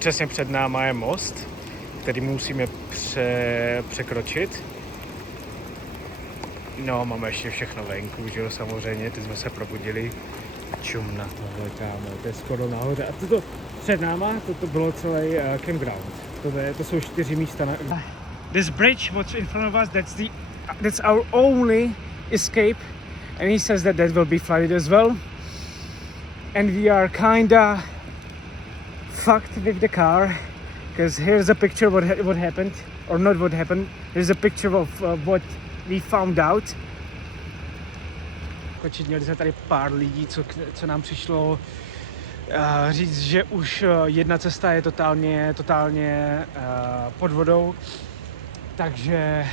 přesně před náma je most, který musíme překročit. No, máme ještě všechno venku, že jo, samozřejmě, teď jsme se probudili. Čum na tohle, kámo, to je skoro nahoře. A toto před náma, toto bylo celý campground. To jsou 4 místa na... This bridge, what's in front of us, that's our only escape. And he says that will be flooded as well. And we are kinda fucked with the car. Because here's a picture what happened. Or not what happened. Here's a picture of what we found out. Měli jsme tady pár lidí, co nám přišlo říct, že už jedna cesta je totálně pod vodou. Takže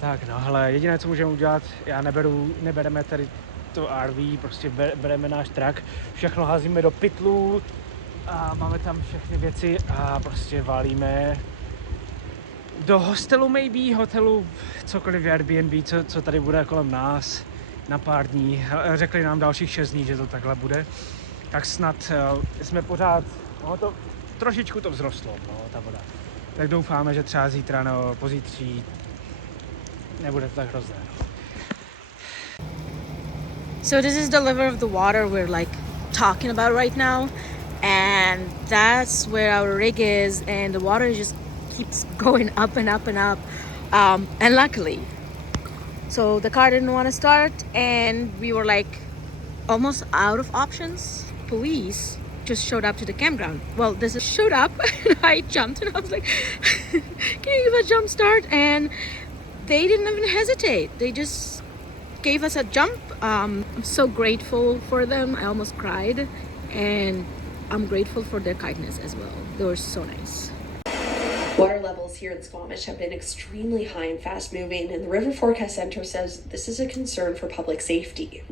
tak, no hele, jediné, co můžeme udělat, nebereme tady to RV, prostě bereme náš truck, všechno házíme do pytlů a máme tam všechny věci a prostě valíme do hostelu, hotelu, cokoliv Airbnb, co tady bude kolem nás na pár dní. Řekli nám dalších 6 dní, že to takhle bude. Tak snad jsme pořád, trošičku to vzrostlo, ta voda. Tak doufáme, že třeba zítra nebo pozítří nebude to tak hrozné. So this is the level of the water we're like talking about right now, and that's where our rig is, and the water just keeps going up and up and up. And luckily, so the car didn't want to start, and we were like almost out of options. Police just showed up to the campground. Well, this is showed up, and I jumped, and I was like, "Can you give a jump start?" And they didn't even hesitate. They just gave us a jump. I'm so grateful for them. I almost cried, and I'm grateful for their kindness as well. They were so nice. Water levels here in Squamish have been extremely high and fast moving, and the River Forecast Center says this is a concern for public safety.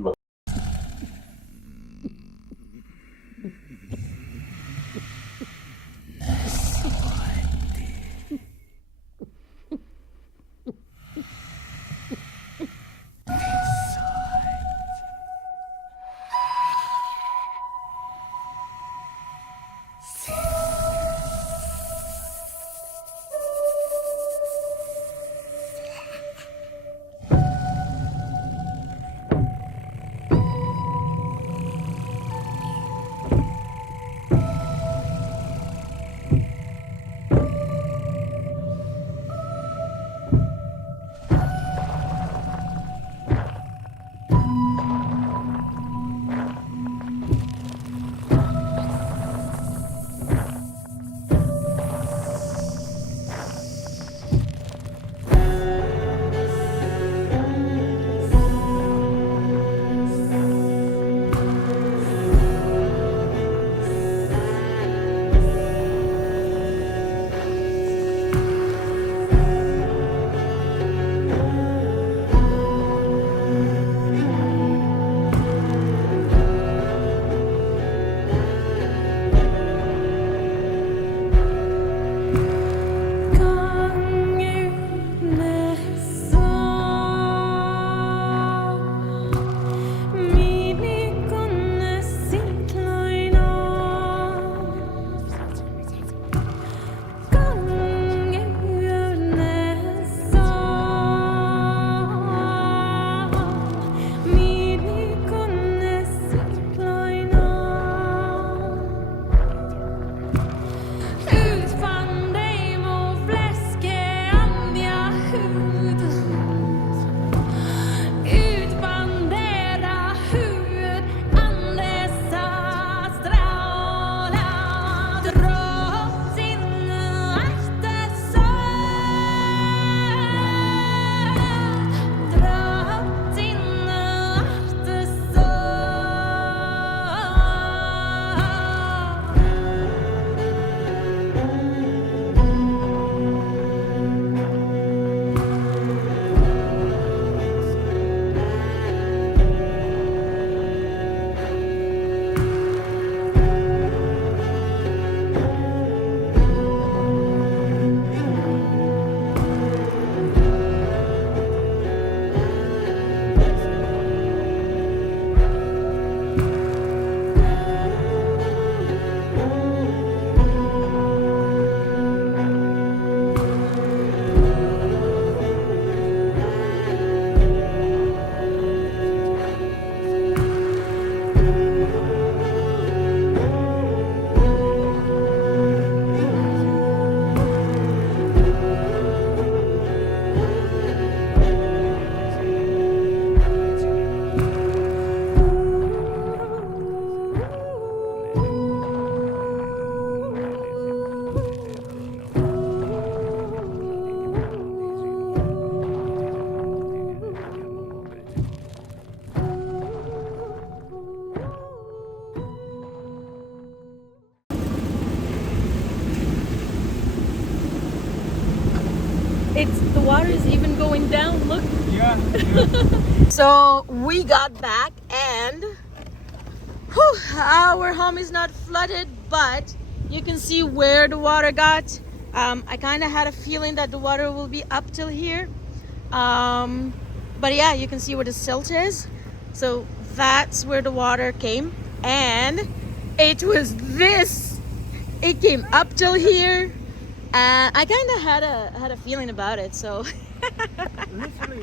It's the water is even going down. Look. Yeah. So we got back and whew, our home is not flooded, but you can see where the water got. I kind of had a feeling that the water will be up till here. But yeah, you can see where the silt is. So that's where the water came. And it was this. It came up till here. And I kind of had a feeling about it. So Literally,